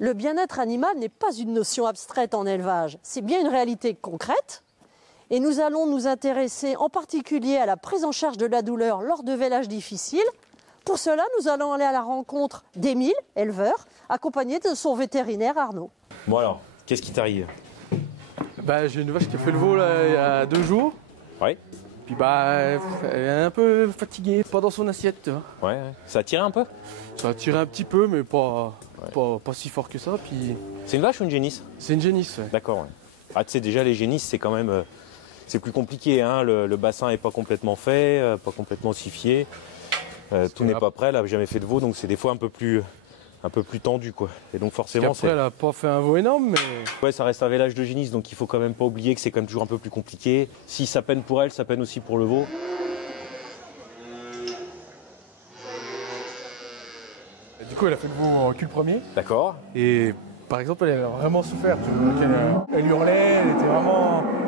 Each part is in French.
Le bien-être animal n'est pas une notion abstraite en élevage, c'est bien une réalité concrète. Et nous allons nous intéresser en particulier à la prise en charge de la douleur lors de vélages difficiles. Pour cela, nous allons aller à la rencontre d'Émile, éleveur, accompagné de son vétérinaire Arnaud. Bon alors, qu'est-ce qui t'arrive? J'ai une vache qui a fait le veau là, il y a 2 jours. Ouais. Puis elle est un peu fatiguée, pas dans son assiette. Tu vois. Ouais. Ça a tiré un peu? Ça a tiré un petit peu, mais pas si fort que ça. Puis... C'est une vache ou une génisse? C'est une génisse, ouais. D'accord, ouais. Ah, tu sais, déjà, les génisses, c'est quand même... c'est plus compliqué, hein. Le bassin n'est pas complètement fait, pas complètement ossifié. Tout n'est pas prêt, elle n'a jamais fait de veau, donc c'est des fois un peu plus tendu, quoi. Et donc forcément, après, elle n'a pas fait un veau énorme, mais... Ouais, ça reste un vélage de génisse, donc il faut quand même pas oublier que c'est quand même toujours un peu plus compliqué. Si ça peine pour elle, ça peine aussi pour le veau. Du coup, elle a fait le veau en cul premier. D'accord. Et par exemple, elle a vraiment souffert. Tu vois, elle hurlait,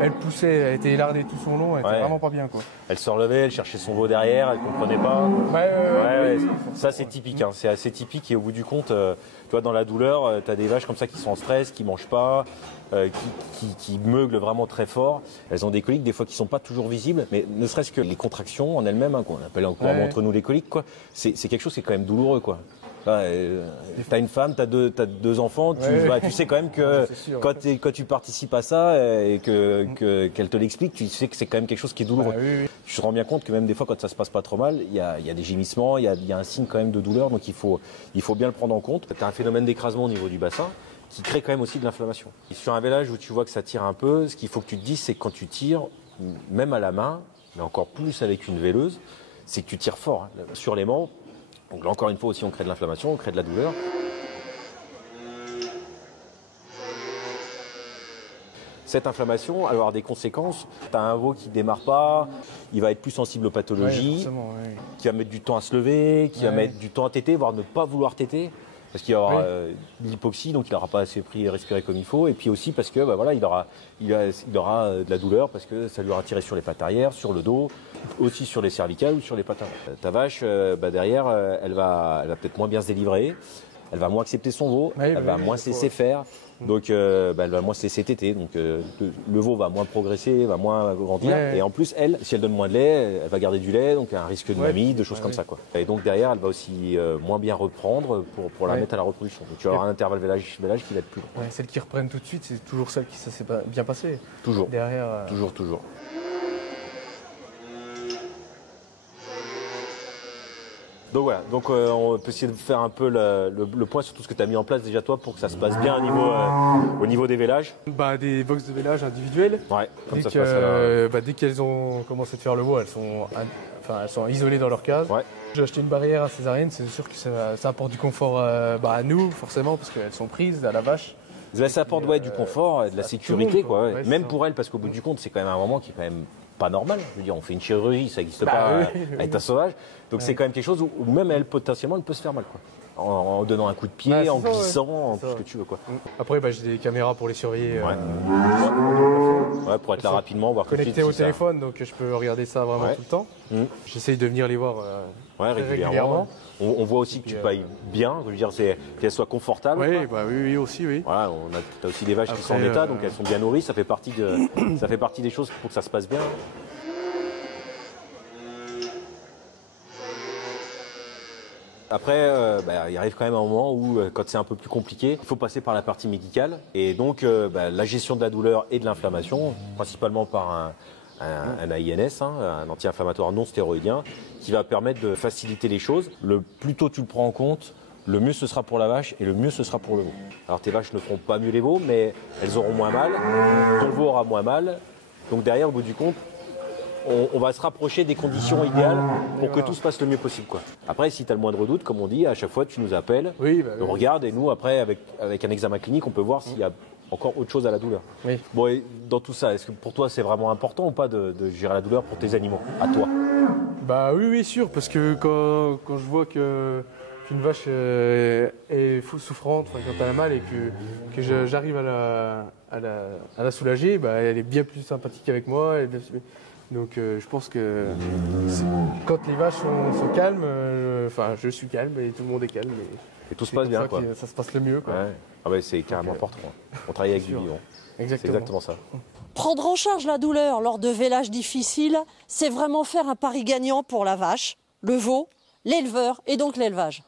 elle poussait, elle était élardée tout son long, elle était vraiment pas bien, quoi. Elle se relevait, elle cherchait son veau derrière, elle comprenait pas. Ouais. Ça, c'est typique, hein. C'est assez typique et au bout du compte, tu vois, dans la douleur, tu as des vaches comme ça qui sont en stress, qui mangent pas, qui meuglent vraiment très fort. Elles ont des coliques des fois qui sont pas toujours visibles, mais ne serait-ce que les contractions en elles-mêmes, hein, qu'on appelle entre nous les coliques, quoi. C'est quelque chose qui est quand même douloureux, quoi. T'as une femme, t'as deux enfants, tu sais quand même que sûr, quand tu participes à ça et qu'elle te l'explique, tu sais que c'est quand même quelque chose qui est douloureux. Tu te rends bien compte que même des fois quand ça se passe pas trop mal, il y a des gémissements, il y a un signe quand même de douleur, donc il faut bien le prendre en compte. T'as un phénomène d'écrasement au niveau du bassin qui crée quand même aussi de l'inflammation. Sur un vélage où tu vois que ça tire un peu, ce qu'il faut que tu te dises, c'est que quand tu tires, même à la main, mais encore plus avec une véleuse, c'est que tu tires fort, hein, sur l'aimant. Donc là, encore une fois aussi, on crée de l'inflammation, on crée de la douleur. Cette inflammation, elle va avoir des conséquences. Tu as un veau qui ne démarre pas, il va être plus sensible aux pathologies, qui va mettre du temps à se lever, qui va mettre du temps à téter, voire ne pas vouloir téter, parce qu'il va avoir de l'hypoxie, donc il n'aura pas assez pris et respiré comme il faut. Et puis aussi parce que il aura de la douleur, parce que ça lui aura tiré sur les pattes arrière, sur le dos, aussi sur les cervicales ou sur les pattes avant. Ta vache, derrière, elle va peut-être moins bien se délivrer, elle va moins accepter son veau, elle va moins se laisser faire, donc elle va moins se laisser téter. Donc le veau va moins progresser, va moins grandir. Et en plus, si elle donne moins de lait, elle va garder du lait, donc un risque de mamie, de choses comme ça, quoi. Et donc derrière, elle va aussi moins bien reprendre pour la mettre à la reproduction. Donc tu vas avoir un intervalle vélage qui va être plus long. Celles qui reprennent tout de suite, c'est toujours celles qui ça s'est bien passé. Toujours. Derrière. Toujours. Donc voilà, on peut essayer de faire un peu le point sur tout ce que tu as mis en place déjà toi pour que ça se passe bien au niveau des vélages. Des box de vélage individuelles. Ouais, comme ça se passe dès qu'elles ont commencé à faire le veau, elles sont isolées dans leur case. Ouais. J'ai acheté une barrière à césarienne, c'est sûr que ça apporte du confort à nous forcément parce qu'elles sont prises à la vache. Ça apporte du confort, de la sécurité, quoi. Même pour elles, parce qu'au bout du compte, c'est quand même un moment qui est quand même pas normal. Je veux dire, on fait une chirurgie, ça n'existe pas à état sauvage. Donc c'est quand même quelque chose où même elle, potentiellement, elle peut se faire mal, quoi. En donnant un coup de pied, en glissant, en tout ce que tu veux, quoi. Après, j'ai des caméras pour les surveiller. Pour être là rapidement, voir connecté au téléphone, donc je peux regarder ça vraiment tout le temps. J'essaye de venir les voir régulièrement. On voit aussi que tu pailles bien, je veux dire, qu'elles soient confortables. Oui, aussi, oui. Voilà, t'as aussi des vaches qui sont en état, donc elles sont bien nourries, ça fait partie des choses pour que ça se passe bien. Après, il arrive quand même un moment où, quand c'est un peu plus compliqué, il faut passer par la partie médicale. Et donc, la gestion de la douleur et de l'inflammation, principalement par un AINS, un anti-inflammatoire non stéroïdien, qui va permettre de faciliter les choses. Le plus tôt tu le prends en compte, le mieux ce sera pour la vache et le mieux ce sera pour le veau. Alors tes vaches ne feront pas mieux les veaux, mais elles auront moins mal, ton veau aura moins mal. Donc derrière, au bout du compte, on va se rapprocher des conditions idéales pour que tout se passe le mieux possible, quoi. Après, si tu as le moindre doute, comme on dit, à chaque fois tu nous appelles, on regarde et nous après avec un examen clinique, on peut voir s'il y a encore autre chose à la douleur. Oui. Bon, et dans tout ça, est-ce que pour toi c'est vraiment important ou pas de gérer la douleur pour tes animaux, à toi? Oui, sûr, parce que quand je vois qu'une vache est souffrante, quand elle a mal et que j'arrive à la soulager, elle est bien plus sympathique avec moi. Donc je pense que quand les vaches sont calmes, je suis calme et tout le monde est calme. Et tout se passe bien, quoi. Ça se passe le mieux, quoi. Ouais. Ah ouais, c'est carrément important. On travaille avec du vivant. C'est exactement ça. Prendre en charge la douleur lors de vélages difficiles, c'est vraiment faire un pari gagnant pour la vache, le veau, l'éleveur et donc l'élevage.